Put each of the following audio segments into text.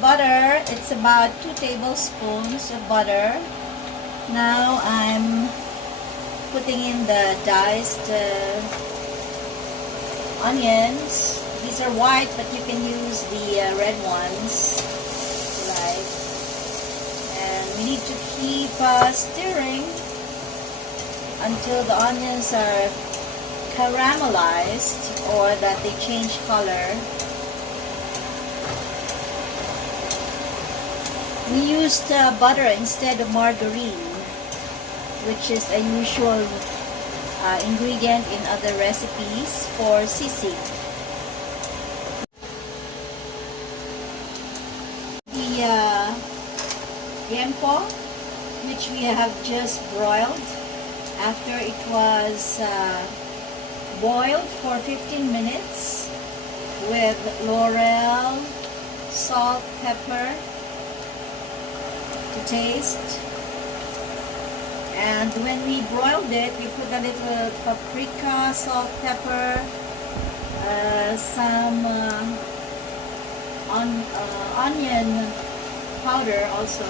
butter, it's about 2 tablespoons of butter. Now I'm putting in the diced onions. These are white, but you can use the red ones, right? And we need to keep stirring until the onions are caramelized or that they change color. We used butter instead of margarine, which is a usual ingredient in other recipes for sisig. The liempo, which we have just broiled after it was boiled for 15 minutes with laurel, salt, pepper to taste. And when we broiled it, we put a little paprika, salt, pepper, some onion powder also.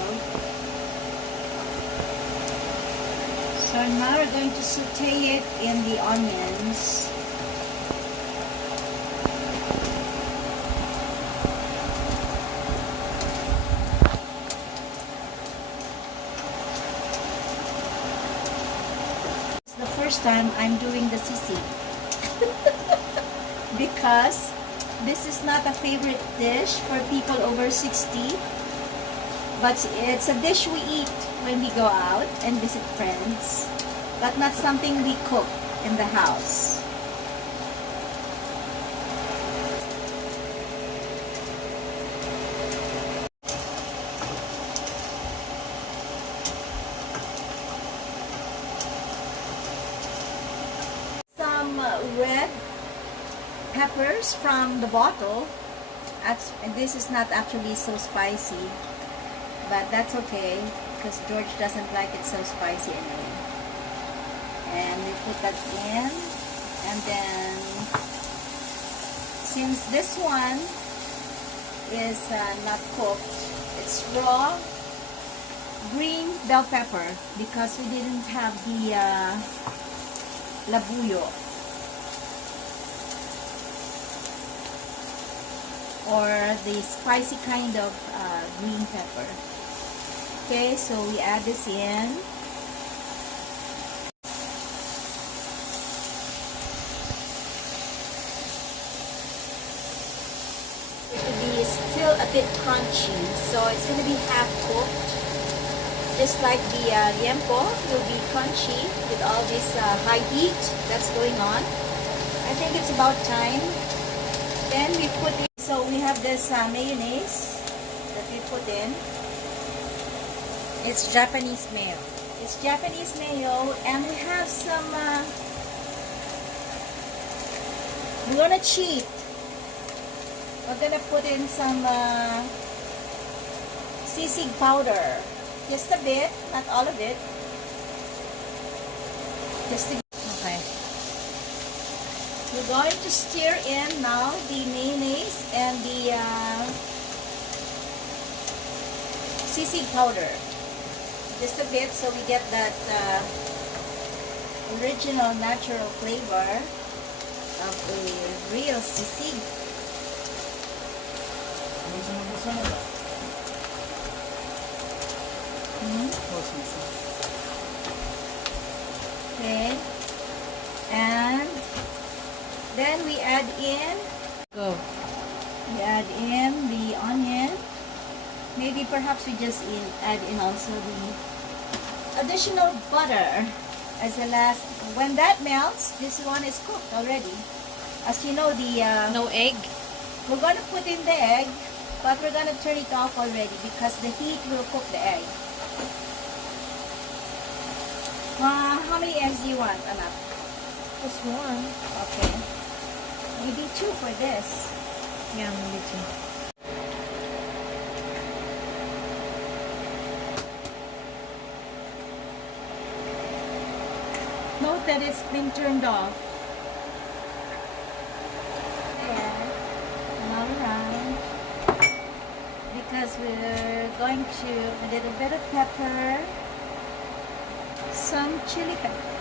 So now we're going to saute it in the onions. It's the first time I'm doing the sisig because this is not a favorite dish for people over 60, but it's a dish we eat when we go out and visit friends, but not something we cook in the house. Some red peppers from the bottle. And this is not actually so spicy, but that's okay because George doesn't like it so spicy anyway. And we put that in, and then since this one is not cooked, it's raw green bell pepper because we didn't have the labuyo or the spicy kind of green pepper. Okay, so we add this in. It will be still a bit crunchy, so it's going to be half cooked. Just like the liempo will be crunchy with all this high heat that's going on. I think it's about time. Then we put in, so we have this mayonnaise that we put in. It's Japanese mayo. It's Japanese mayo, and we have some, we're gonna cheat. We're gonna put in some sisig powder. Just a bit, not all of it. Just a bit. Okay. We're going to stir in now the mayonnaise and the sisig powder. Just a bit so we get that original natural flavor of a real sisig. Okay, and then we add in, we add in the onion. Maybe perhaps we just add in also the additional butter as a last. When that melts, this one is cooked already. As you know, the No egg? we're going to put in the egg, but we're going to turn it off already because the heat will cook the egg. How many eggs do you want, Anak? Just one. Okay. Maybe 2 for this. Yeah, maybe 2. Note that it's been turned off. Yeah. All around. because we're going to a little bit of pepper, some chili pepper.